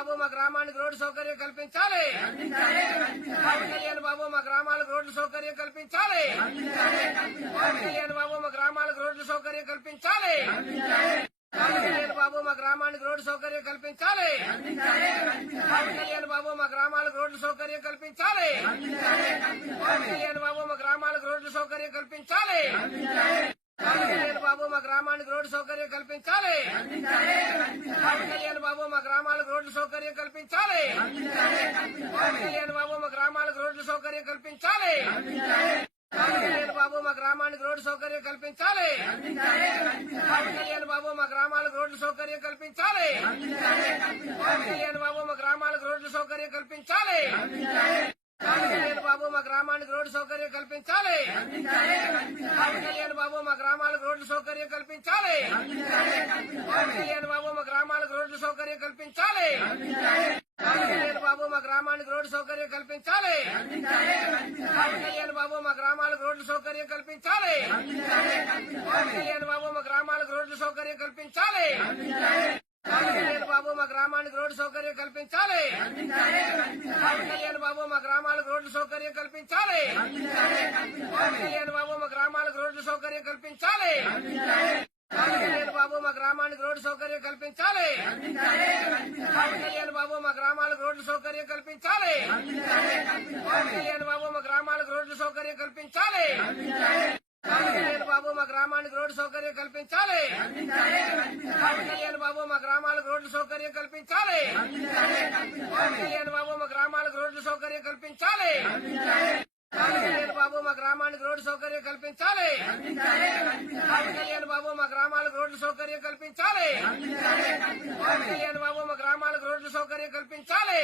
బాబు మా గ్రామానికి రోడ్డు సౌకర్యం కల్పించాలి. పవన్ కళ్యాణ్ బాబు మా గ్రామాలకు రోడ్డు సౌకర్యం కల్పించాలి. పవన్ కళ్యాణ్ బాబు మా గ్రామాలకు రోడ్డు సౌకర్యం కల్పించాలి. పవన్ కళ్యాణ్ బాబు మా గ్రామానికి రోడ్డు సౌకర్యం కల్పించాలి. పవన్ కళ్యాణ్ బాబు మా గ్రామాలకు రోడ్డు సౌకర్యం కల్పించాలి. పవన్ కళ్యాణ్ బాబు మా గ్రామాలకు రోడ్డు సౌకర్యం కల్పించాలి. పవన్ కళ్యాణ్ బాబు మా గ్రామానికి రోడ్డు సౌకర్యం కల్పించాలి. పవన్ కళ్యాణ్ బాబు మా గ్రామాలకు రోడ్డు సౌకర్యం కల్పించాలి. పవన్ కళ్యాణ్ బాబు మా గ్రామాలకు రోడ్డు సౌకర్యం కల్పించాలి. పవన్ కళ్యాణ్ బాబు మా గ్రామానికి రోడ్డు సౌకర్యం కల్పించాలి. పవన్ కళ్యాణ్ బాబు మా గ్రామాలకు రోడ్డు సౌకర్యం కల్పించాలి. పవన్ కళ్యాణ్ బాబు మా గ్రామాలకు రోడ్డు సౌకర్యం కల్పించాలి. పవన్ కళ్యాణ్ బాబు మా గ్రామానికి రోడ్డు సౌకర్యం కల్పించాలి. పవన్ కళ్యాణ్ బాబు మా గ్రామాలకు రోడ్డు సౌకర్యం కల్పించాలి. పవన్ కళ్యాణ్ బాబు మా గ్రామాలకు రోడ్డు సౌకర్యం కల్పించాలి. పవన్ కళ్యాణ్ బాబు మా గ్రామానికి రోడ్డు సౌకర్యం కల్పించాలి. పవన్ కళ్యాణ్ బాబు మా గ్రామాలకు రోడ్డు సౌకర్యం కల్పించాలి. పవన్ కళ్యాణ్ బాబు మా గ్రామాలకు రోడ్డు సౌకర్యం కల్పించాలి. పవన్ కళ్యాణ్ బాబు మా గ్రామానికి రోడ్డు సౌకర్యం కల్పించాలి. పవన్ కళ్యాణ్ బాబు మా గ్రామాలకు రోడ్డు సౌకర్యం కల్పించాలి. పవన్ కళ్యాణ్ బాబు మా గ్రామాలకు రోడ్డు సౌకర్యం కల్పించాలి. పవన్ కళ్యాణ్ బాబు మా గ్రామానికి రోడ్డు సౌకర్యం కల్పించాలి. పవన్ కళ్యాణ్ బాబు మా గ్రామాలకు రోడ్డు సౌకర్యం కల్పించాలి. పవన్ కళ్యాణ్ బాబు మా గ్రామాలకు రోడ్డు సౌకర్యం కల్పించాలి. పవన్ కళ్యాణ్ బాబు మా గ్రామానికి రోడ్డు సౌకర్యం కల్పించాలి. పవన్ కళ్యాణ్ బాబు మా గ్రామాలకు రోడ్డు సౌకర్యం కల్పించాలి. పవన్ కళ్యాణ్ బాబు మా గ్రామాలకు రోడ్డు సౌకర్యం కల్పించాలి. పవన్ కళ్యాణ్ బాబు మా గ్రామానికి రోడ్డు సౌకర్యం కల్పించాలి. పవన్ కళ్యాణ్ బాబు మా గ్రామాలకు రోడ్డు సౌకర్యం కల్పించాలి. పవన్ కళ్యాణ్ బాబు మా గ్రామాలకు రోడ్డు సౌకర్యం కల్పించాలి.